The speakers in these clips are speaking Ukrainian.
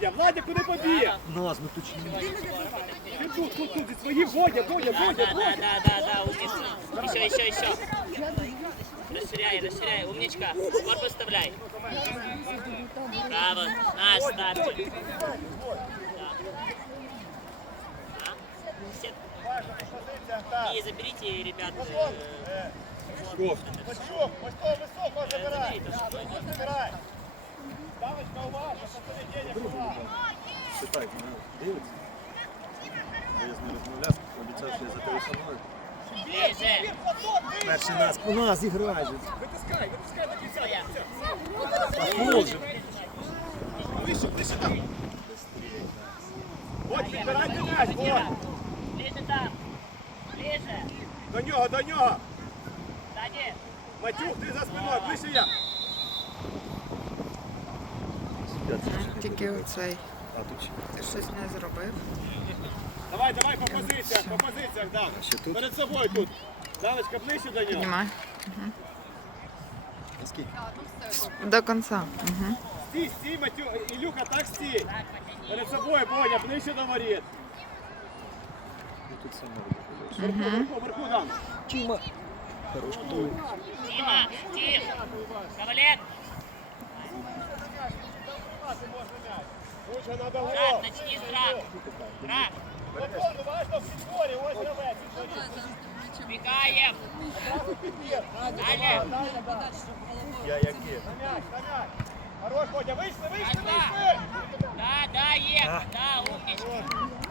Владя, Владя, куди побіг? Нас ми тут Ти тут, тут, тут, зі своїм Водя, Водя, Да, Водя, да, Водя. да, да, да, умница. Еще, еще, еще. Расширяй, расширяй, умничка. Корпус вставляй. Браво, наш ставьте. Да. А? Все- И заберите, ребят. э, Шов. Висок, висок, високо забирай. заберите. Забирай. Ставочка увагу. Читай, дивиться. Я з ним розмовляв, обіцяв, що я зателефоную. Ближе. Перший нас по нас іграють. Витискай, витискай до кінця. Я. Може. Ближче, ближче там. Водь, підбирайте м'яч, Водь. Ближе там. Ближе. До нього, до нього. Сзади. Матюх, ти за спиною, ближче я. Тільки оцей А тут ще. щось не зробив. Давай, давай по позиціях, по позиціях, дам. Ще тут? Перед собою тут. Даночка, ближче до нього. Піднімай. Наскільки? До кінця. Угу. Стій, стій, Матю, Ілюха, так стій. Перед собою, Боня, ближче до воріт. Ну тут саме робити. Вверху, вверху, вверху дам. Тіма. Хорош. Дима, Тим. Ковалек. Брат, начни с драк. Драк. Антон, уважно в підборі, ось гравець. відходить. Бегаем. Я як є. На м'яч, на м'яч. Хорош, Котя, вийшли, вийшли, вышли! вийшли. Да, да, Ек, да, умничка.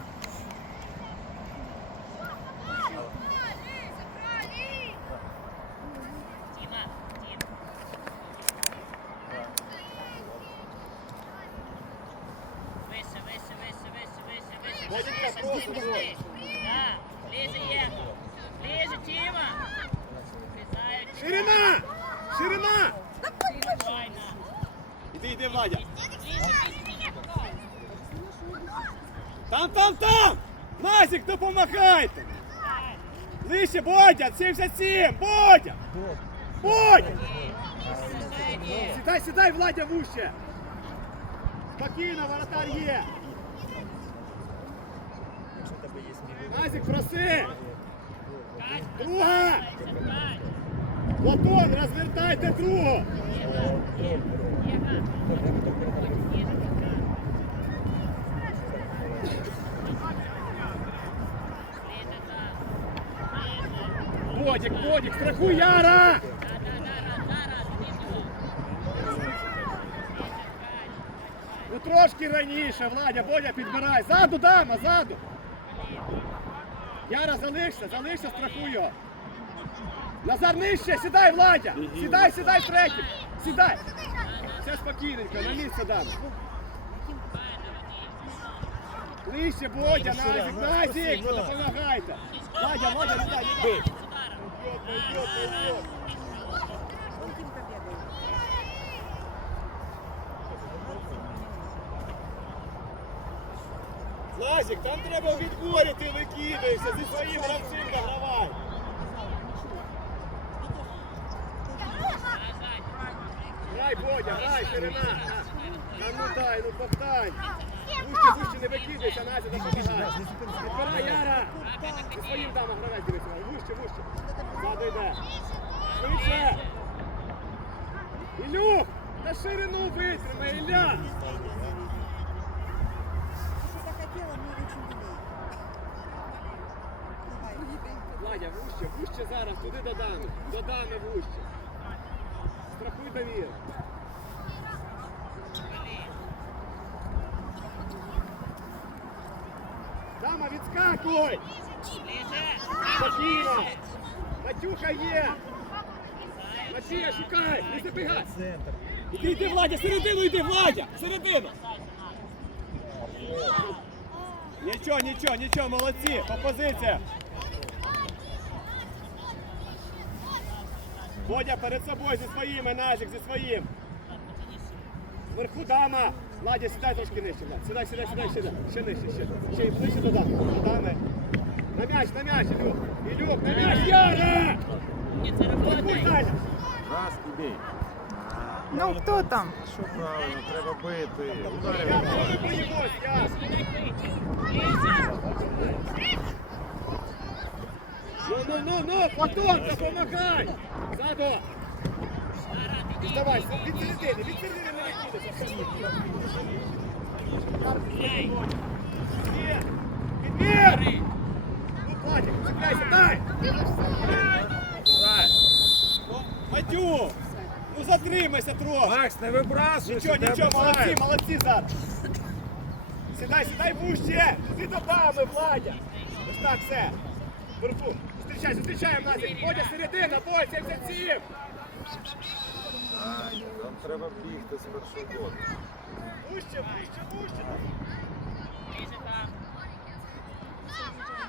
Ближе, Ек. Ближе, Дима. Ширина! Ширина! Іди, іди, Владя. Там, там, там! Назік, допомагайте! Ближче, Бодя, 77! Бодя! Бодя! Сідай, сідай, Владя, вуще! Спокійно, воротар є! Якщо в тебе Назік, проси! Друга! Платон, розвертайте другу! Бодік, Бодік, страхуй Яра! Ну трошки раніше, Владя, Бодя, підбирай. Ззаду, дама, ззаду. Яра, залишся, залишся, страхуй його. Назар нижче, сідай, Владя! Сідай, сідай третій! Сідай! Все спокійненько, на місце дам. Ближче, Бодя, Назік, Назік, допомагайте. Владя, Владя, не дай, не дай. Пойдет, пойдет. Назік, там треба в відборі, ти викидаєшся, зі своїм гравцем догравай. Грай, Бодя, грай, ширина. Та ну дай, ну повтань. Вище, не викидайся, Назі, допомагай. Підбирай, Яра. Зі своїм дамом гравець дивися. Вище, вище. Ззаду йде. Швидше. Ілюх, на ширину витримай, Ілля. Владя, вуще, вуще зараз, туди до Дани. До Дани вуще. Страхуй довір. Дама, відскакуй! Спокійно! Матюха є! Матія, шукай! Не забігай! Іди, йди, Владя, середину йди, Владя! Середину! Нічого, нічого, нічого, молодці! По позиціях! Водя перед собою зі своїми, Назік зі своїм. Вверху дама. Ладя, сідай трошки нижче. Влад. Сідай, сідай, сідай, сідай. Ще нижче, ще. Ще й ближче до дами. До дами. На м'яч, на м'яч, Ілюк. Ілюк, на м'яч, Яра! Умница, Блокуй работай. далі. Раз і бій. Ну хто там? Що правильно, треба бити. Я Ударив. не боїмось, я. Ну, ну, ну, ну, Платон, допомагай! Ззаду! Давай, від середини, від середини Матю! Ну затримайся трохи! Макс, не вибрасуйся. Нічого, нічого, молодці, молодці зараз. Сідай, сідай вужче. Ти до дами, Владя. Ось так, все. Вверху. Зустрічай, зустрічаємо Назик. Бодя, середина, бой, 77. Там треба бігти з першого боку. Вужче, вужче, вужче. Ниже там.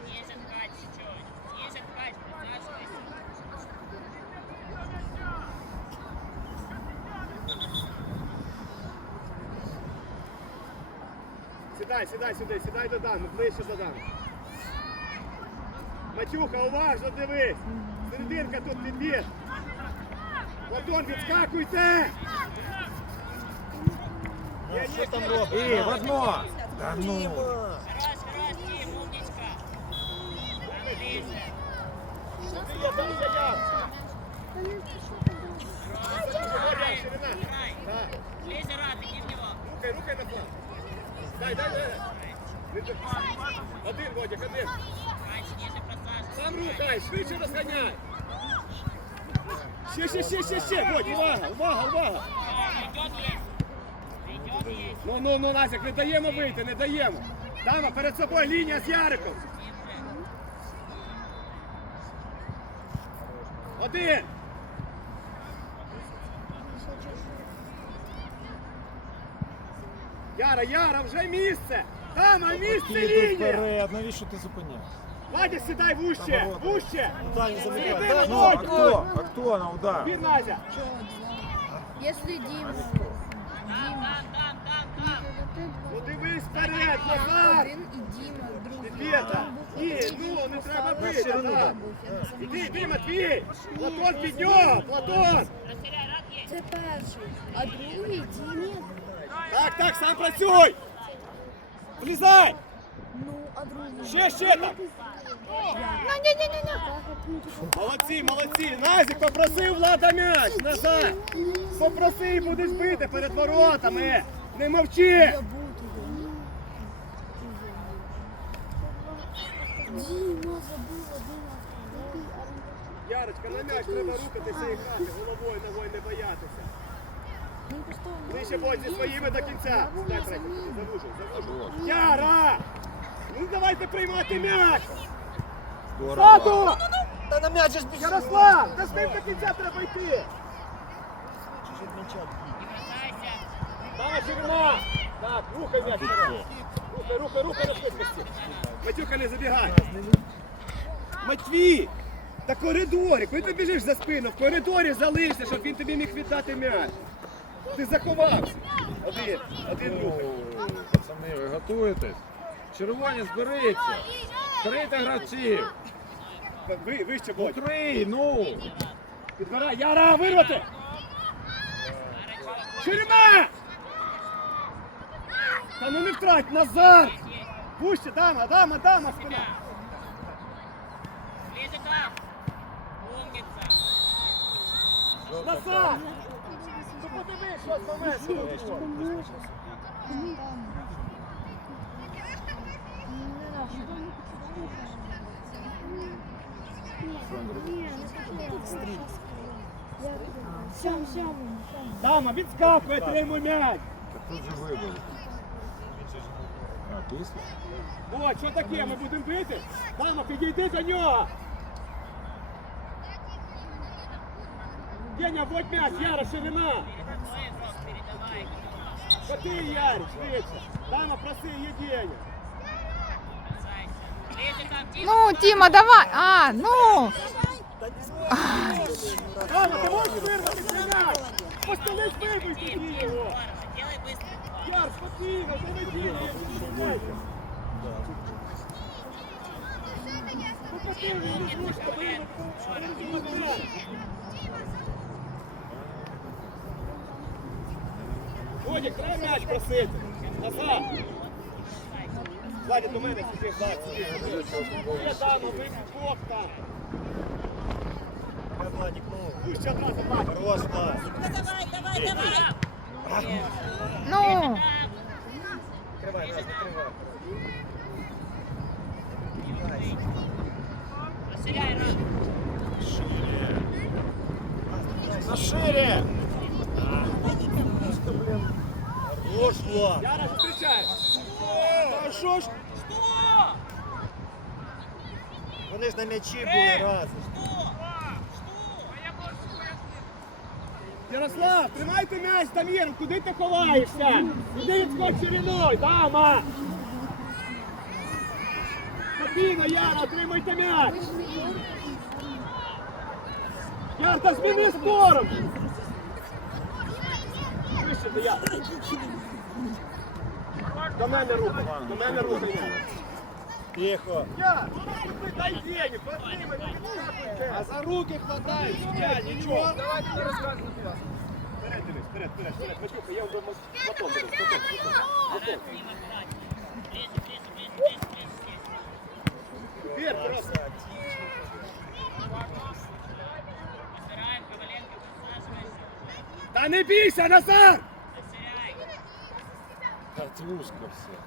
Ниже ткать чуть-чуть. Ниже ткать, присаживайся. Сідай, сідай сюди, сідай до дами, ближче до дами. Матюха, уважно дивись. Серединка тут підбір. Платон, відскакуйте. Я Що там робить? І, в одно. Та ну. Хорош, хорош, Тим, умничка. Ближе. Ти є. Играй, Ширина. играй. Рад, иди в него. Рукай, рукай на план. Дай, дай, дай. Один, Водик, один. Сам рухай, швидше розганяй. Ще, ще, ще, ще, ще. Водь, увага, увага, увага. Ну, ну, ну, Назик, не даємо вийти, не даємо. Дама, перед собою лінія з Яриком. Один. Яра, Яра, вже місце. Дама, місце Іди лінія. вперед, навіщо ти зупиняєш? Вадя, сідай вуще, вуще. Далі Середина, Ну, а Водь. хто? А хто на удар? Він, Назя. Если Дима, Там, там, там, там, там. Ну дивись вперед, назад. один и Дима другий. Света, ні, ну, не треба бити, так. Іди, іди, Матвій. Платон під нього, Платон. Растеряй, Рад есть. Це перший, а другий Дімі. Так, так, сам працюй. Влізай. Ну, а другий. Ще, ще там. Ну. Молодці, молодці. Назік попросив Влада м'яч. Назад. Попроси і будеш бити перед воротами. Не мовчи. Ярочка, на м'яч треба рухатися і грати. Головою, ногою не боятися. Ближче будь зі своїми до кінця. Третій, завужуй, завужуй. Яра! Ну давайте приймати м'яч! Саду! Та на м'яч ж Ярослав! Та з ним до кінця треба йти! Не бросайся. Так, рухай м'яч. Рухай, рухай, рухай на швидкості. Матюха, не забігай. Матвій! Та коридорі, коли ти біжиш за спину, в коридорі залишся, щоб він тобі міг віддати м'яч. Ти заховався. Один, один рухай. Пацани, ви готуєтесь? Червоні зберіться. Крийте гравців. Ви, вище будь. Покрий, ну. Підбирай, Яра, вирвати! Ширина! Та ну не втрать, назад! Пуще, дама, дама, дама, спина! Там. Умница. Назад! Ну подивись, що з моменту. Сям, сям. Дама, відскакує, тримуй м'яч! Тут же вибили. А, після? От, що таке, ми будемо бити? Дама, підійди до нього! Деня, водь м'яч, Яра, ширина! Передавай. Ярик, швидше! Дама, проси, є Деня! Ну, Тіма, давай! А, ну! Дама, ти можеш вирвати м'яч! Постелись вибити його! Здорово. Делай быстро. Яр, спокійно, заведи його! Владик, треба м'яч просити. Назад. Владик, до мене сюди, Влад, сюди. Є там, вибив блок там. Владик, ну. Вище одразу, Влад. Хорош, Влад. Давай, давай, давай. Ну, Закривай, Влад, закривай. Розширяй, Ром. На шире! Хорош, Влад. Яра, зустрічай. Та що ж? Вони ж на м'ячі були разом. Ярослав, тримайте м'яч, Дамір, куди ти ховаєшся? Куди він скочить шириною, дама? Спокійно, Яра, тримайте м'яч. Яр, та зміни сторону. Вище, ти, Яр. До мене руку, до мене руку. Тихо. Яр, дай денег, поднимай, не відкапуйте. А за руки хватай, суддя, нічого. Давайте не розказуйте. Вперед, дивись, вперед, вперед, вперед. Матюха, я вже батон дивись, ближе, ближе. Вверх, присаживайся. Та не бійся, Назар! Смотри, Коваленко.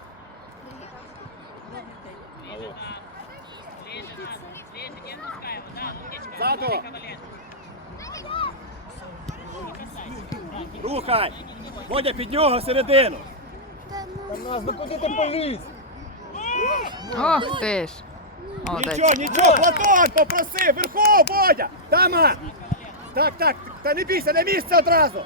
Не касайся. Да, Рухай! Водя під нього середину. Там нас, ну куди ти поліз? ох ти ж. Молодець. Нічого, нічого, Платон попросив, вверху, Водя! Тама! Так, так, та не бійся, на місце одразу!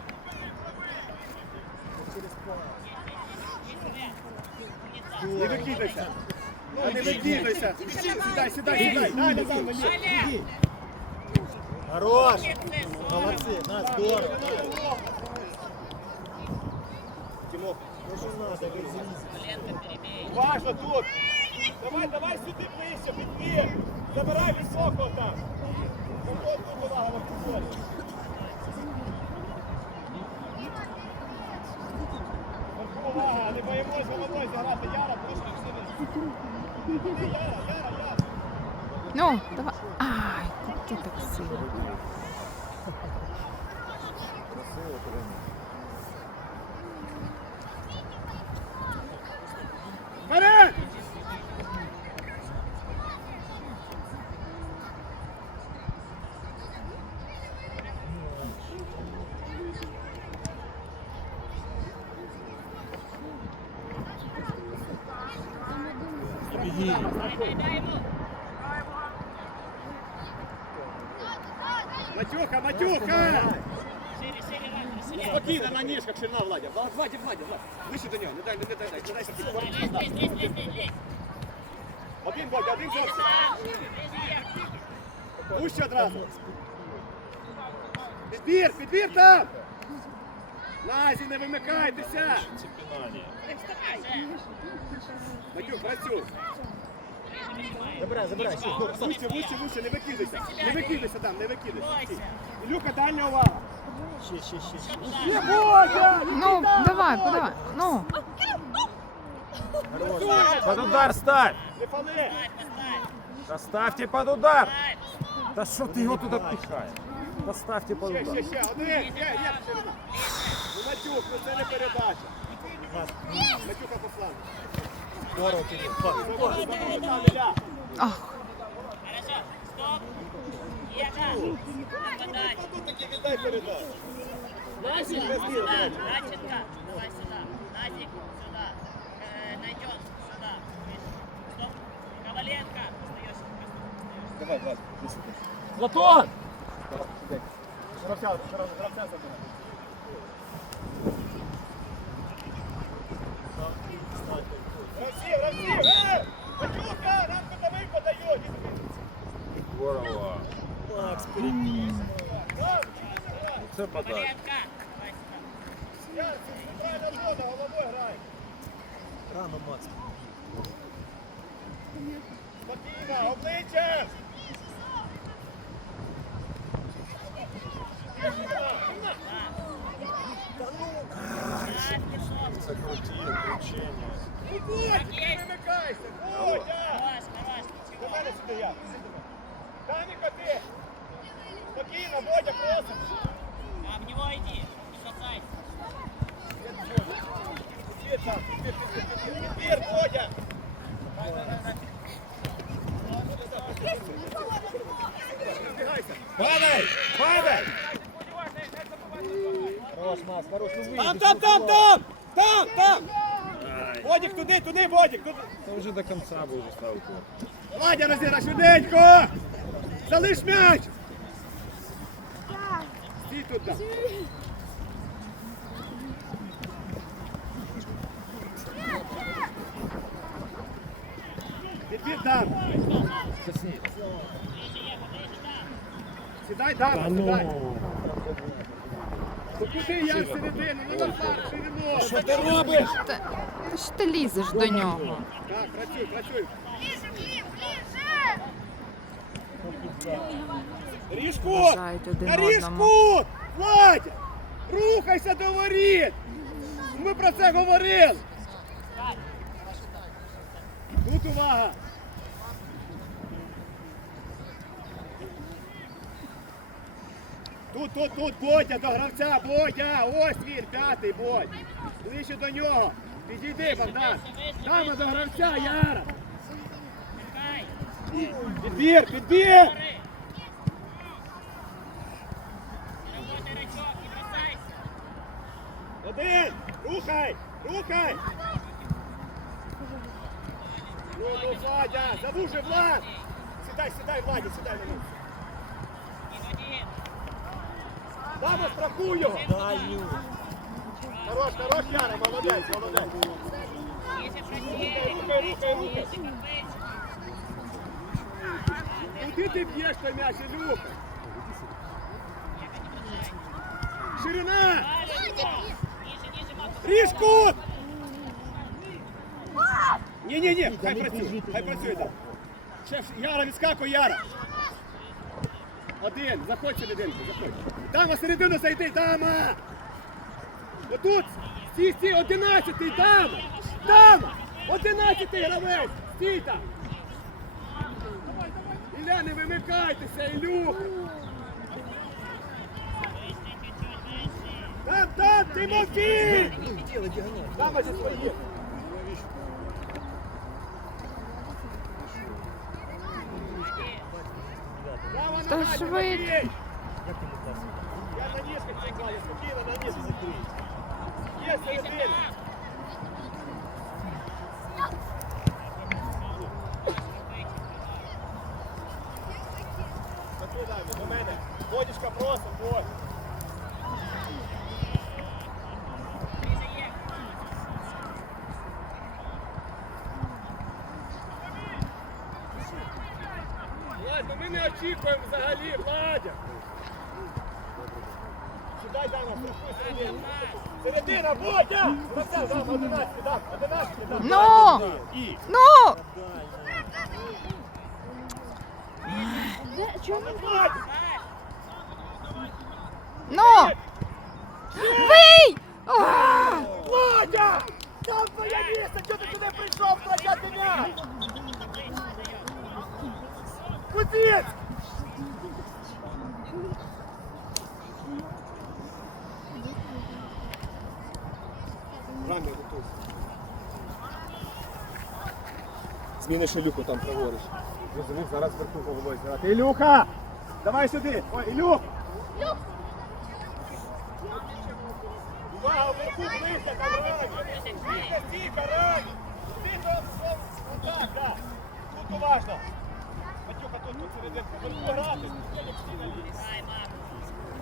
Не викидайся! А не викидайся! Сідай, сідай, сідай! Дай, Назар, мені! Хорош! Молодці, на, здорово. Тимох, що надо, візьміть. Важно тут! Давай, давай сюди ближче, підбір! Забирай високого там тут увага на футболі. Ось Увага, не боїмось головою заграти Яра, трошки сюди. Яра, Яра, Яра! Ну, давай. Ай, ти так сильно. Красиво, Кирило. Вперед! Беги. Дай, дай, дай ему. Матюха, Матюха! Спокійно на ніжках ширина, Владя. Влад, Владя, Владя, Вище до нього, не дай, не дай, не дай, не дай. Один, Владя, один. Да. Пусть одразу. Підбір, підбір там! Назі, не вимикайтеся! Матюк, працюй. Забирай, забирай, ще, добре, сам. Вище, вище, вище, не викидайся. Не викидайся там, не викидайся. Ілюка, дальня увага. Ще, ще, ще, ще. Бодя! Ну, давай, подавай. Ну, Под удар ставь! Не пали! Да ставьте под удар! Да що ти його туди пихаєш? Да ставьте под удар. ще, ще, один, є, є. Ну, Матюк, ну це не передача. Матюка по флангу. Здорово, Кирил. Забудь, забудь, там, Ілля. ах, Хорошо, стоп. Еда. Нападать. Ну, таки віддай передачу. Діла, Сюда. Радченко, давай сюда. Назик, сюда. Найден, сюда. Стоп. Коваленко. Остаешься. Давай, давай, Платон! Гравця, гравця забирай. Здорово. Макс, перебій. Це подача. Коваленко. Давай сюда. Я, центральна зона, головою грає. Рано, Макс. Спокійно, обличчя! Це круті, кручення. Бодя, не вимикайся! Хорош, До мене сюди я. Даніка, ти! Спокійно, Бодя, просим! А, в него иди, не шатайся. Підбір! Розбігайся! Падай! Падай! Хорош, Макс, хорош, ну Там, там, там, там! Там, там! Бодік туди, туди, Бодік, туди! Це вже до кінця буде ставити. Владя розіграш швиденько! Залиш м'яч! Стій тут! Підбір там! Сідай там, сідай! Куди я всередину? Ну Назар, ширину! Що ти робиш? Та, та що ти лізеш до нього? Так, працюй, працюй! Ріжку! Бажають один На одному. ріжку! Владя! Рухайся до воріт! Ми про це говорили! Тут увага! Тут, тут, тут, Бодя, до гравця, Бодя! Ось він, п'ятий, Бодь! Ближче до нього! Підійди, Богдан! Там до гравця, Яра! Підбір, підбір! Один! Рухай! Рухай! Ну, ну, Владя! Завужи, Влад! Сідай, сідай, Владя, сідай на місце. Не один. Баба, страхуй його! Хорош, хорош, Яра, молодець, молодець. Рухай, рухай, рухай. Куди ти б'єш той м'яч, Ілюха? Ширина! Ниже, ниже, Макс. Ріж кут! Ні, ні, ні, хай працює, хай працює. Шеф, Яра, відскакуй, Яра. Один, заходь серединку, заходь. Дама, середину зайди, дама! Отут, стій, стій, одинадцятий, дама! Дама! Одинадцятий гравець! Стій там! Ілля, не вимикайтеся, Ілюха! Там, там, Тимофій! Дама зі своїм! Право Та нога, швидко. Я на несколько чекаю, спокійно на ніжках закрыть. Є середина. Закрий, Давид, до мене. Водічка просто, Бодь. Влад, ну ми не очікуємо взагалі, Владя. Сідай, Дана, страхуй середину. Середина, Бодя! Оце, дам, 11, дам, 11, дам. Ну! Ну! Ну! Бий! Владя! Там твоє місце! Чого ти туди прийшов втрачати м'яч? Куди? Ранго готуйся. Зміни Ілюху там праворуч. Розумів, зараз вертуху головою зграти. Ілюха! Давай сюди! Ой, Ілюх! Увага, вверху ближче, там рані! Стійка, стійка, рані! Стійка, так, так! Тут уважно! Матюха, тут, тут серединку, вверху грати! Толік, стій на лінії.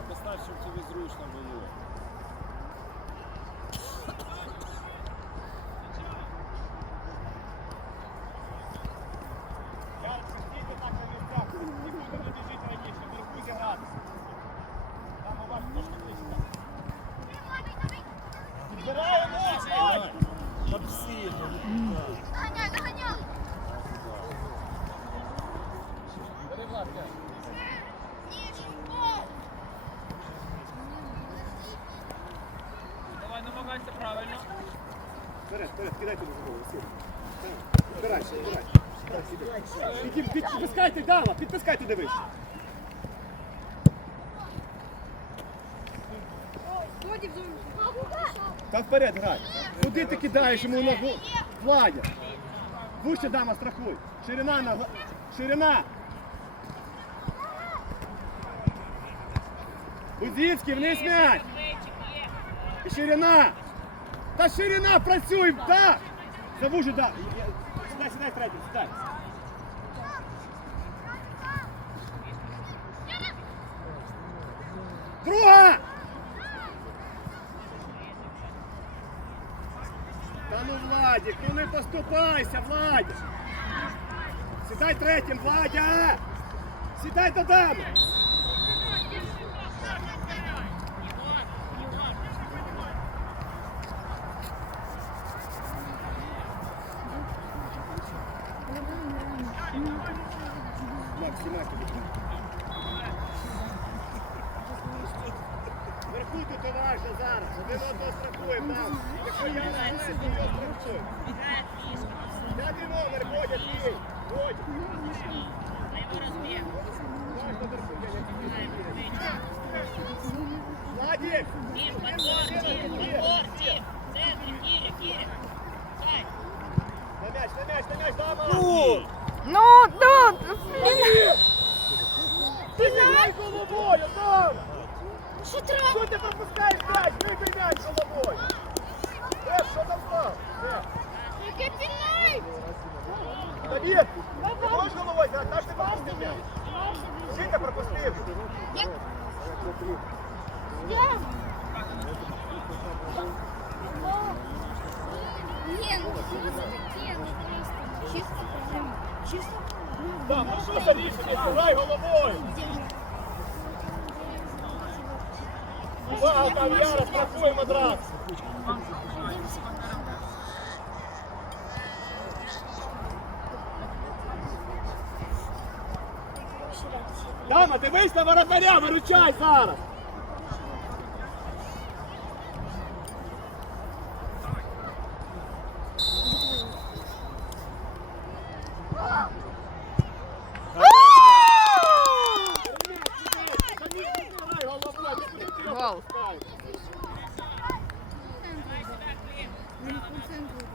Постав, щоб тобі зручно було. Ялька, стійте так на місцях, нікуди не біжіть раніше, вверху зігратися. Там уважно, трошки ближче. Підбираємо ногу! Обсильно. Бери, Влад, м'яч. Збирайся, збирайся. Підтискайте, дама, підтискайте, дивись. Та вперед грай. Куди ти кидаєш йому ногу? Владя. Вище дама, страхуй. Ширина на ширина. Бузицький, вниз м'яч. Ширина. Та ширина працюй, так. Завужи, да. Сідай, сідай, третій, сідай. Друга! Та ну, Владик, ну не поступайся, Владик! Сідай третім, Владя! Сідай додому! Макс, знімай тобі. Вверху тут уважно зараз. Один одного страхуємо, мам. Якщо я не знаю, то його страхуємо. П'ятий номер, Бодя, твій. Бодя. Уважно вверху, я не Владик! Тим, подбор, Тим, подбор, Тим. Центр, Киря, Киря. Сань. На м'яч, на м'яч, на м'яч, дама! Ну, да, блін. Ти зіграй головою, дама! Що ти пропускаєш м'яч? Вибий м'яч головою! Еф, що там став? Еф. Давид, можеш головою грати? Наш ти пропустив м'яч? Жінка пропустив. Ні, ну що це таке? Ну чисто що за рішення? Грай головою! Увага, там Яра, страхуємо одразу! Дама, дивись на воротаря, виручай зараз! Грай головою, ти куди ти його Гол. пропускаєш? Він по центру.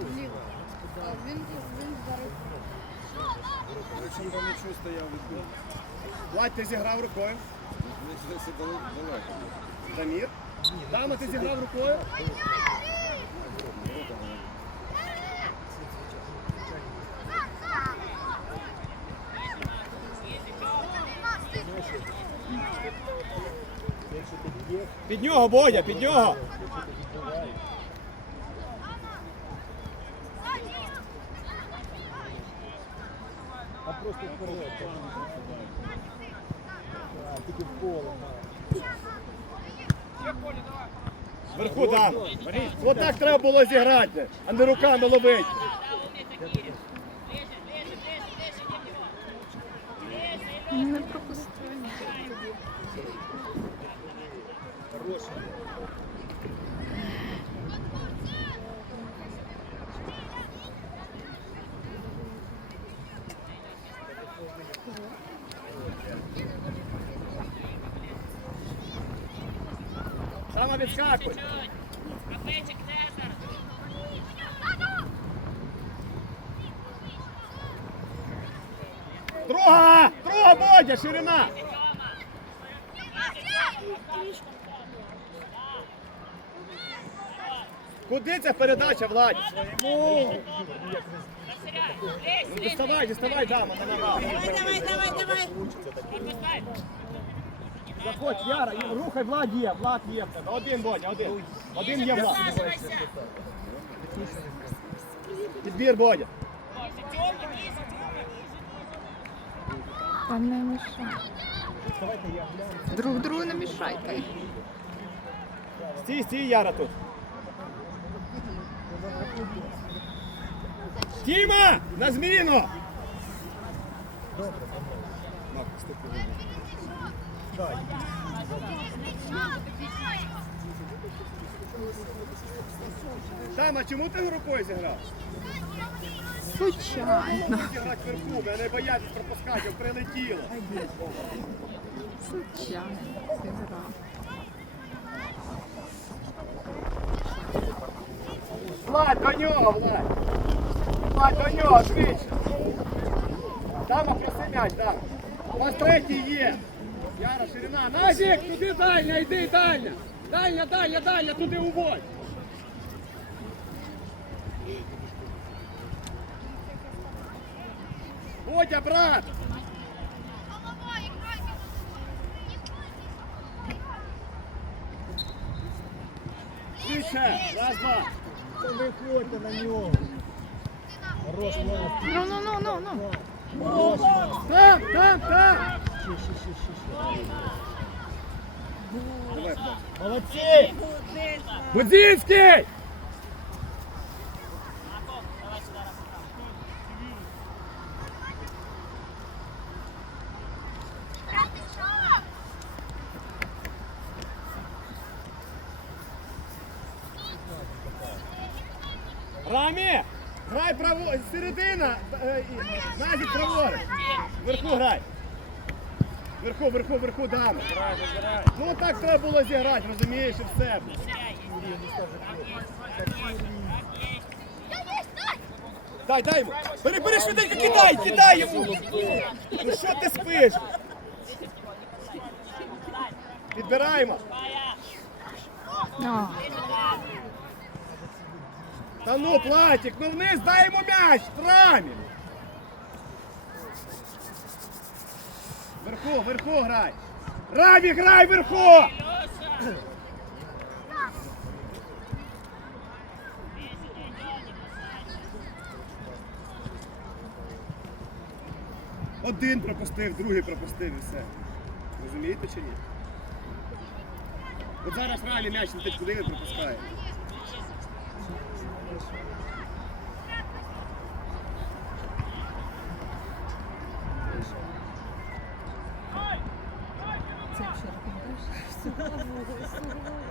Вліво. А він він вдарив. Якщо по м'ячу стояв відбив. Владь, ти зіграв рукою. Замір. Дама, ти зіграв рукою. Під нього, Бодя, під нього. Вверху, да. От так треба було зіграти, а не руками ловити. Не пропустив. Саме відскакуй. Капечик, центр. Друга! Друга, Бодя, ширина! Передача, Владі? Ну, доставай, доставай, дама, на ногах. Давай, давай, давай. Заходь, Яра, рухай, Влад є, Влад є в тебе. Один, Бодя, один. Один є Влад. Підбір, Бодя. Тёма. Та не мішай. Друг другу не мішайте. Стій, стій, Яра тут. Тіма! На зміну! Тама, чому ти рукою зіграв? Случайно. Зіграти вверху, мене боятись пропускати, прилетіло. Случайно. Зіграв. Влад, до нього, Влад. Влад, до нього, швидше. Дама, проси м'яч, дама. У вас третій є. Яра, ширина. Назік, туди дальня, йди, дальня. Дальня, дальня, дальня, туди уводь. Водя, брат. Швидше, раз, два. Виходьте на нього. Хорош. Ну, ну, ну, ну, ну. Там, там, там. Давай, Молодці! Будзинський! Рамі! Грай право, середина, е, Назік праворуч. Вверху грай. Вверху, вверху, вверху, дами. Ну так треба було зіграти, розумієш, і все. Дай, дай йому. Бери, бери швиденько, кидай, кидай йому. Ну що ти спиш? Підбираємо. Ну. Та ну, платик, ну вниз йому м'яч, рамі. Вверху, вверху грай. Рамі, грай вверху. Один пропустив, другий пропустив і все. Розумієте чи ні? От зараз Рамі м'яч летить, куди він пропускає?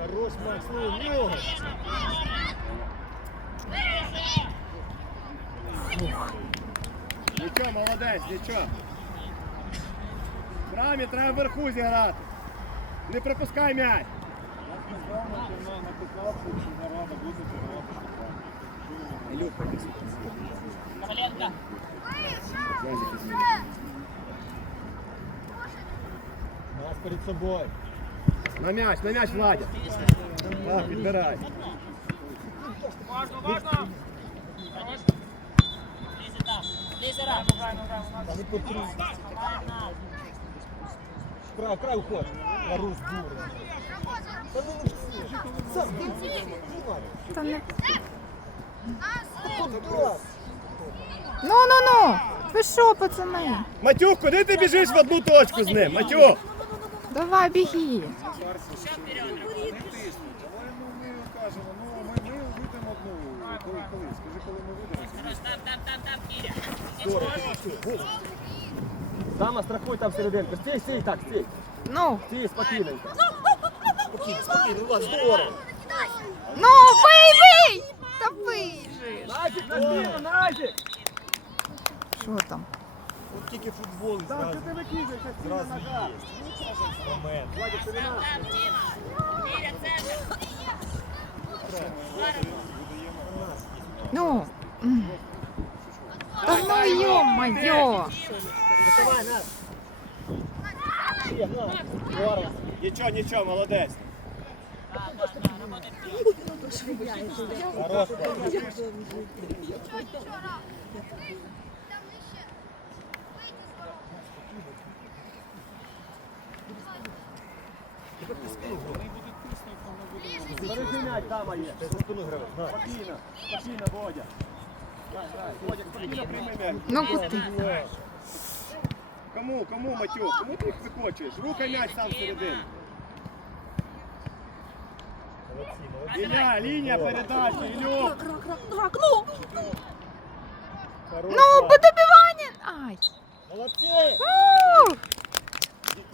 Хорош, Макс, ну нього. Нічого, молодець, нічого. В рамі треба вверху зіграти. Не пропускай м'яч. Ілюха, ти Коваленко. Нас перед собою. На м'яч, на м'яч, Владя. Так, підбирай. Лізе там. Лізе рам. Та не потрібно. Край, край уход. Хорош, дура. Та ну ну все. Сам, Та не... Ну, ну, ну. Ви що, пацани? Матюк, куди ти біжиш в одну точку з ним? Матюк! Давай, біги. Сама страхуй там серединку. Стій, стій, так, стій. Ну, Стій, спокійненько. Спокійно, Влад, здорово. ну, бий, бий! Та бий же. Назік, на стіну, Назік! Що там? От тільки футбол Так, зразу. що ти викидаєш, а стіна Зразу нога. є. Момент. Владик, ширина. Там, Діма. Кіря, центр. Ну. м. Та ну йо-моє. Давай, нас. Є, на. Здорово. Нічого, нічого, молодець. Є. Гравець. На. Спокійно, спокійно, прийми м'яч. Ну куди? Кому, кому, Матюк? Кому ти їх викочуєш? Рухай м'яч сам всередину. Молодці, молодці. Ілля, лінія передачі, Ілюк. Хорош, Ну, Ну, по добиванню. Ай. Молодці. У!